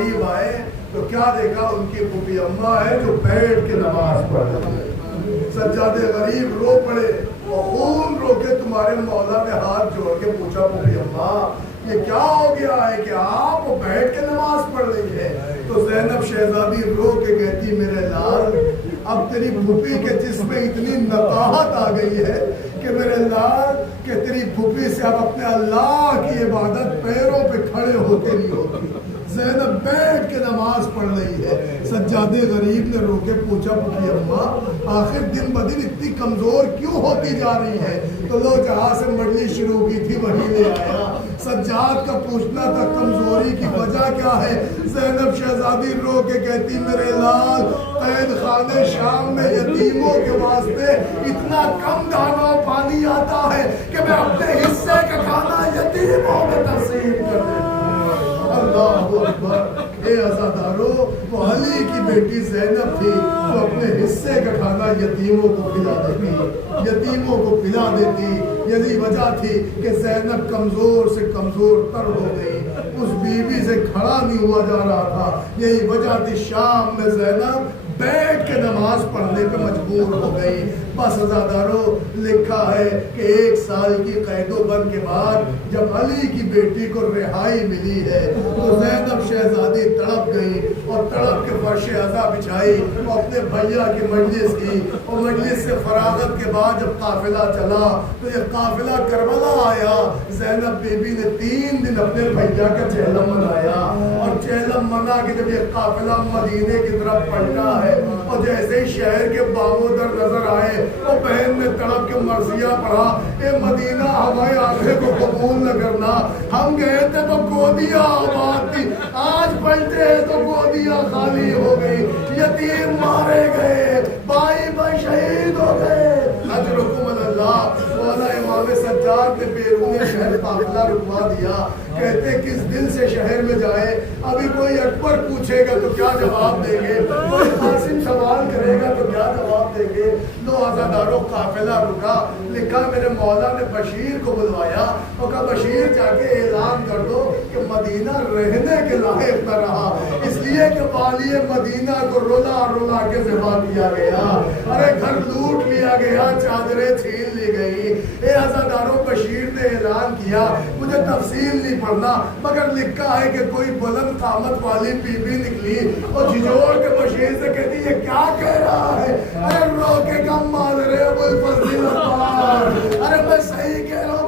قریب آئے تو کیا دیکھا؟ ان کی پھوپھی اماں ہے جو بیٹھ کے نماز پڑھ رہی ہے۔ سجاد غریب رو پڑے اور خون رو کے تمہارے مولا نے ہاتھ جوڑ کے پوچھا پھوپھی اماں یہ کیا ہو گیا ہے کہ آپ بیٹھ کے نماز پڑھ رہی ہے؟ تو زینب شہزادی رو کے کہتی میرے لال اب تیری پھوپھی کے جسم میں اتنی نقاہت آ گئی ہے کہ میرے لال کہ تیری پھوپھی سے اب اپنے اللہ کی عبادت پیروں پہ کھڑے ہوتے نہیں ہوتی۔ زینب بیٹھ کے نماز پڑھ رہی ہے۔ سجاد غریب نے رو کے پوچھا پھوپھی اماں آخر دن بدن اتنی کمزور کیوں ہوتی جا رہی ہے؟ تو لو جہاں سے مجلس شروع کی تھی وہی لے آیا۔ سجاد کا پوچھنا تھا کمزوری کی وجہ کیا ہے؟ زینب شہزادی رو کے کہتی میرے لال قید خانے شام میں یتیموں کے واسطے اتنا کم دانا پانی آتا ہے کہ میں اپنے حصے کا کھانا یتیموں میں تقسیم کر دیتا ہوں۔ اللہ اکبر۔ اے عزادارو وہ علی کی بیٹی زینب تھی جو اپنے حصے کا کھانا یتیموں کو پلا دیتی، یتیموں کو پلا دیتی۔ یہی وجہ تھی کہ زینب کمزور سے کمزور تر ہو گئی، اس بیوی سے کھڑا نہیں ہوا جا رہا تھا۔ یہی وجہ تھی شام میں زینب بیٹھ کے نماز پڑھنے پہ مجبور ہو گئی۔ بس عزادارو لکھا ہے کہ 1 سال کی قید و بند کے بعد جب علی کی بیٹی کو رہائی ملی ہے تو زینب شہزادی تڑپ گئی اور تڑپ کے فرش عزا بچھائی اور اپنے بھیا کی مجلس کی، اور مجلس سے فراغت کے بعد جب قافلہ چلا تو یہ قافلہ کربلا آیا۔ زینب بی بی نے 3 دن اپنے بھیا کا چہلم منایا، اور چہلم منا کے جب یہ قافلہ مدینے کی طرف پلٹا ہے اور جیسے ہی شہر کے باب و در نظر آئے وہ بہن نے تڑپ کے مرثیہ پڑھا اے مدینہ ہماری آنکھیں کو قبول نہ کرنا، ہم گئے تھے تو گودیاں آباد تھی، آج پلٹے ہیں تو گودیاں خالی ہو گئی، یتیم مارے گئے، بھائی بھائی شہید ہو گئے۔ اجرکم اللہ۔ مولانا امام سجاد نے بیرون شہر قافلہ رکوا دیا، کہتے کس دل سے شہر میں جائے؟ ابھی کوئی اکبر پوچھے گا تو کیا جواب دیں گے؟ کوئی قاسم سوال کرے گا تو کیا جواب دیں گے؟ دو عزاداروں قافلہ رکا، لکھا میرے مولا نے بشیر کو بلوایا اور کہا بشیر جا کے اعلان کر دو کہ مدینہ رہنے کے لائق نہ رہا، اس لیے کہ والی مدینہ کو رولا رولا کے ذبح کیا گیا، ارے گھر لوٹ لیا گیا، چادریں چھین لی گئی۔ اے عزاداروں بشیر نے اعلان کیا، مجھے تفصیل نہیں پڑھنا مگر لکھا ہے کہ کوئی بلند قامت والی بی بی نکلی اور جھجوڑ کے بشیر سے کہتی یہ کیا کہہ رہا ہے؟ ارے رو کے کم مال رہے ابو الفضل العبار، ارے میں صحیح کہہ رہا ہوں